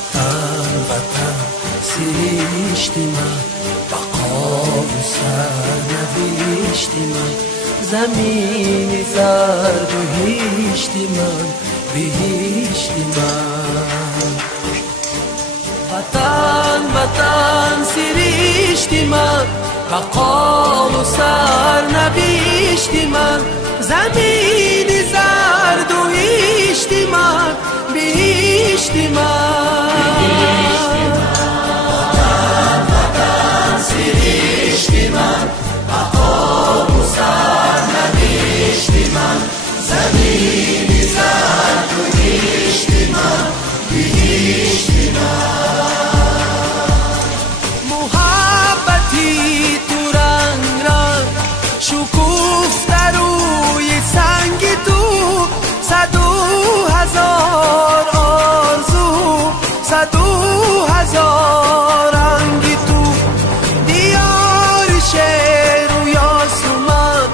وطن وطن سرشتی من، بقا و سرنوشتی من، زمین زرد و هشتی من، بهشتی من. وطن وطن سرشتی من، بقا و سرنوشتی من، زمین زرد و هشتی من، بهشتی من. وطن وطن سرشتی من، بقا و سرنوشتی من، زمین زرد و هشتی من، بهشتی من. محبتی تو رنگ رنگ شکوفته روی سنگ تو، 100,000 آرزو، 100,000 رنگی تو، دیار شعر و یاسمن،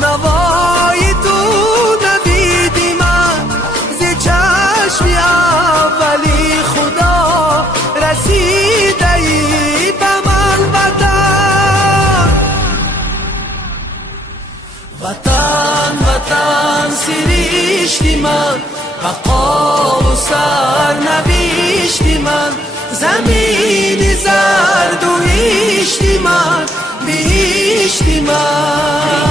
نوای تو نویدی من، ز چشمی اولی خدا رسیده ای به من. وطن وطن سرشتی من، بقا و سرنوشتی من، زمین زرد و هشتی من، بهشتی من.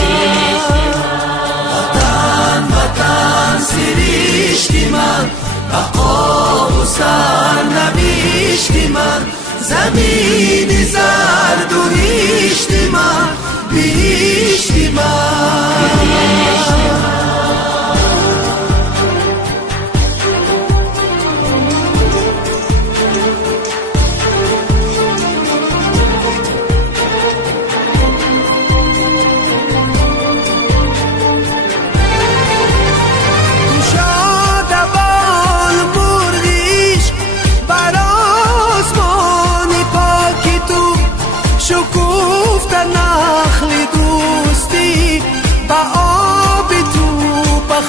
وطن وطن سرشتی من، بقا و سرنوشتی من، زمین زرد و هشتی من، بهشتی من.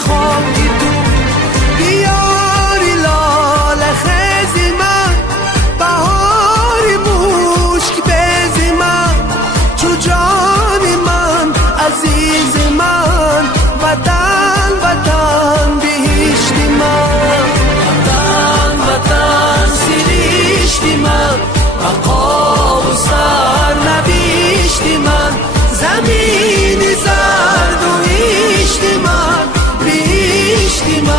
خاکی تو بیاری لاله خیزی من، بهاری مشک بیزی من، چو جانی من عزیز من، وطن وطن بهشتی من. وطن وطن سرشتی من، بقا و سرنوشتی من، زمین زرد و هشتی من، بهشتی من.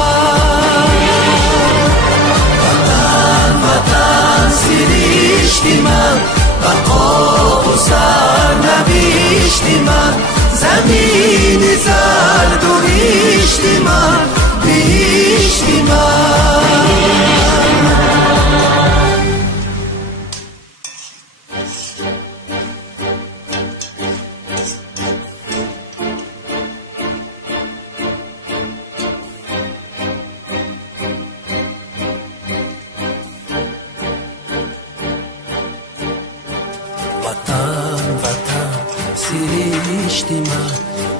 وطن وطن سرشتی من، بقا و سرنوشتی من، زمین زرد و هشتی من، بهشتی من. وطن وطن سرشتی من،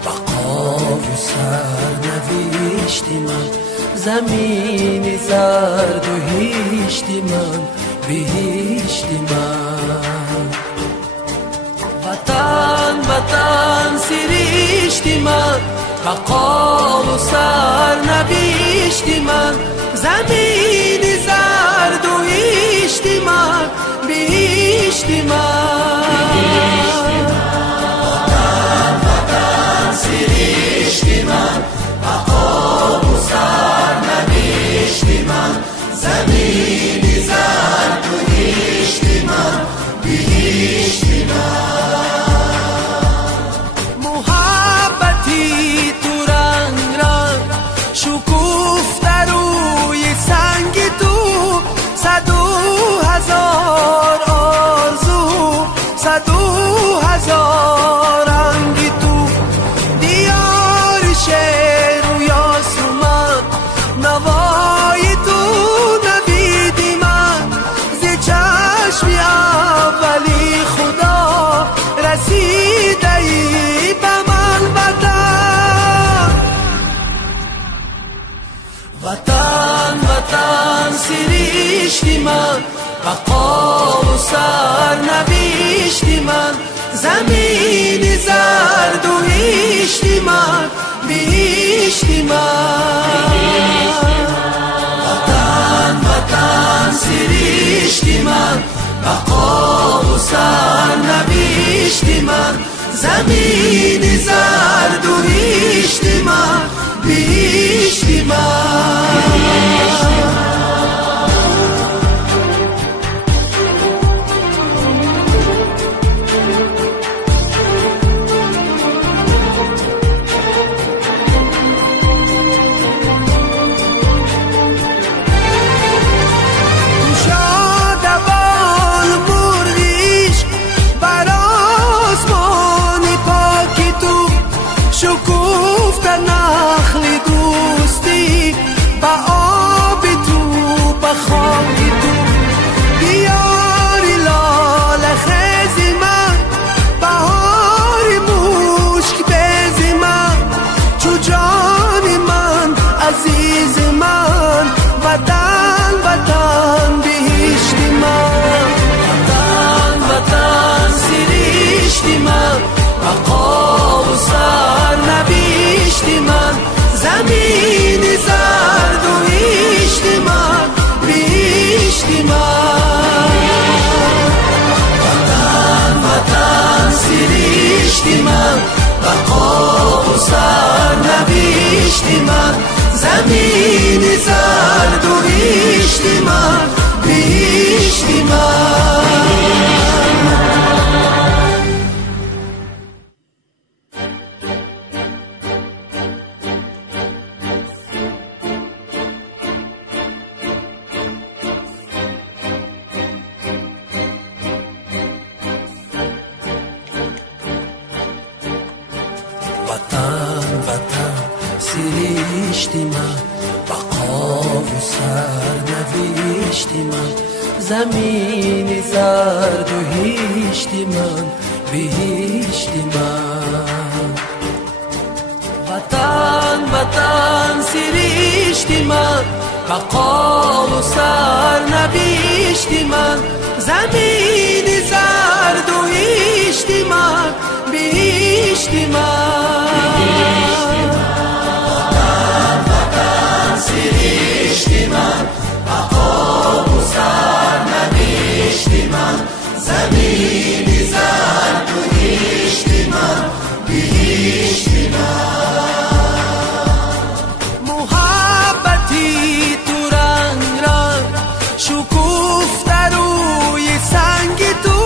بقا و سرنوشتی من، زمین زرد و هشتی من، بهشتی من. وطن وطن سرشتی من، بقا و سرنوشتی من، زمین زرد و هشتی من، بهشتی من. وطن وطن سرشتی من، بقا و سرنوشتی من، زمین زرد و هشتی من، بهشتی من. محبتی تو رنگ رنگ شکوفته روی سنگ تو، 100,000 آرزو، 100,000 رنگی تو، دیار شعر و یاسمن، نوای تو نویدی من، ز چشمی اولی خدا رسیده ای به من. وطن وطن وطن سری بهشتی من، بقا و سرنوشتی من، زمین زرد و هیشتی من، بهشتی من. وطن وطن سرشتی من، بقا و سرنوشتی من، زمین زرد و هیشتی من، بهشتی من. زمین زرد و هیشتی من، بهشتی من. وطن وطن سرشتی من، بقا و سرنوشتی من، زمین زرد و هیشتی من، بهشتی من. وطن وطن سرشتی من، بقا و سرنوشتی من، زمین زرد و هیشتی من، بهشتی من. وطن وطن سرشتی من، بقا و سرنوشتی من، زمین زرد و هیشتی من، بهشتی من. وطن وطن سرشتی من، بقا و سرنوشتی من، زمین زرد و هیشتی من، بهشتی من. محبتی تو رنگ رنگ شکوفته روی سنگ تو،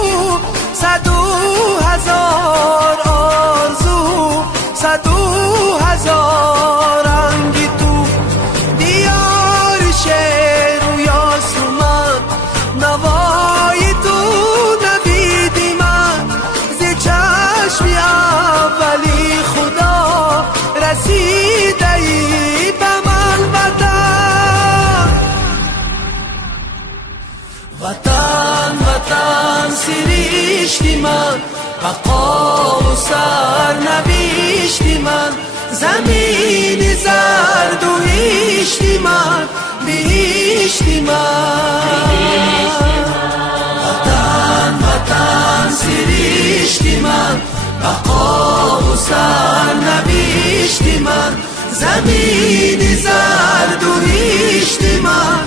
100,000 آرزو، 100,000 رنگ تو، دیار شعر و یاس من، نوای تو نویدی من، ز چشم اولی خدا رسیده ای به من. وطن وطن سرشتی من، بقا و سرنوشتی من، زمین زرد و هیشتی من، بهشتی من. وطن وطن سرشتی من، بقا و سرنوشتی من، زمین زرد و هیشتی من،